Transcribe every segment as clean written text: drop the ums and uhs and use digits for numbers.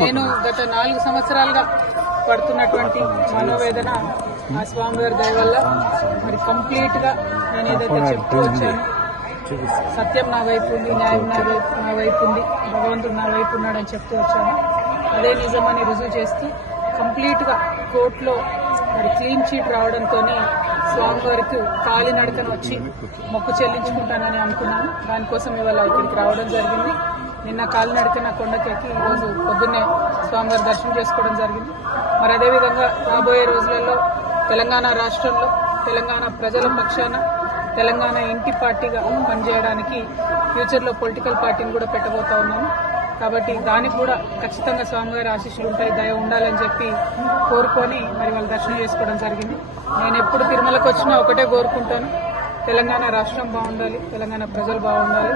నేను గత 4 సంవత్సరాలుగా పడుతున్నటువంటి మనోవేదన ఆ స్వామివారి దయ వల్ల మరి కంప్లీట్ గా నేను ఏదైతే చెప్తూ వచ్చాను, సత్యం నా వైపు ఉంది, న్యాయం నా వైపు ఉంది, భగవంతుడు నా వైపు ఉన్నాడని చెప్తూ వచ్చాను. అదే నిజమని రుజువు చేస్తూ కంప్లీట్ గా కోర్టులో మరి క్లీన్ చీట్ రావడంతో స్వామివారికి కాలినడకన వచ్చి మొక్కు చెల్లించుకుంటానని అనుకున్నాను. దానికోసం ఇవాళ ఇక్కడికి రావడం జరిగింది. నిన్న కాలినడకన కొండకెక్కి ఈరోజు పొద్దున్నే స్వామివారి దర్శనం చేసుకోవడం జరిగింది. మరి అదేవిధంగా రాబోయే రోజులలో తెలంగాణ రాష్ట్రంలో తెలంగాణ ప్రజల పక్షాన తెలంగాణ ఇంటి పార్టీగా పనిచేయడానికి ఫ్యూచర్లో పొలిటికల్ పార్టీని కూడా పెట్టబోతా ఉన్నాను. కాబట్టి దానికి కూడా ఖచ్చితంగా స్వామివారి ఆశీస్సులు ఉంటాయి, దయ ఉండాలని చెప్పి కోరుకొని మరి వాళ్ళు దర్శనం చేసుకోవడం జరిగింది. నేను ఎప్పుడు తిరుమలకు వచ్చినా ఒకటే కోరుకుంటాను, తెలంగాణ రాష్ట్రం బాగుండాలి, తెలంగాణ ప్రజలు బాగుండాలి,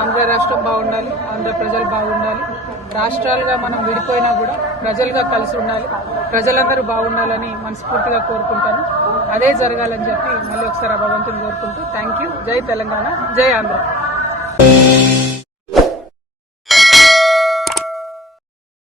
ఆంధ్ర రాష్ట్రం బాగుండాలి, ఆంధ్ర ప్రజలు బాగుండాలి. రాష్ట్రాలుగా మనం విడిపోయినా కూడా ప్రజలుగా కలిసి ఉండాలి, ప్రజలందరూ బాగుండాలని మనస్ఫూర్తిగా కోరుకుంటాను. అదే జరగాలని చెప్పి మళ్ళీ ఒకసారి భగవంతుని కోరుకుంటూ థ్యాంక్ యూ. జై తెలంగాణ, జై ఆంధ్ర.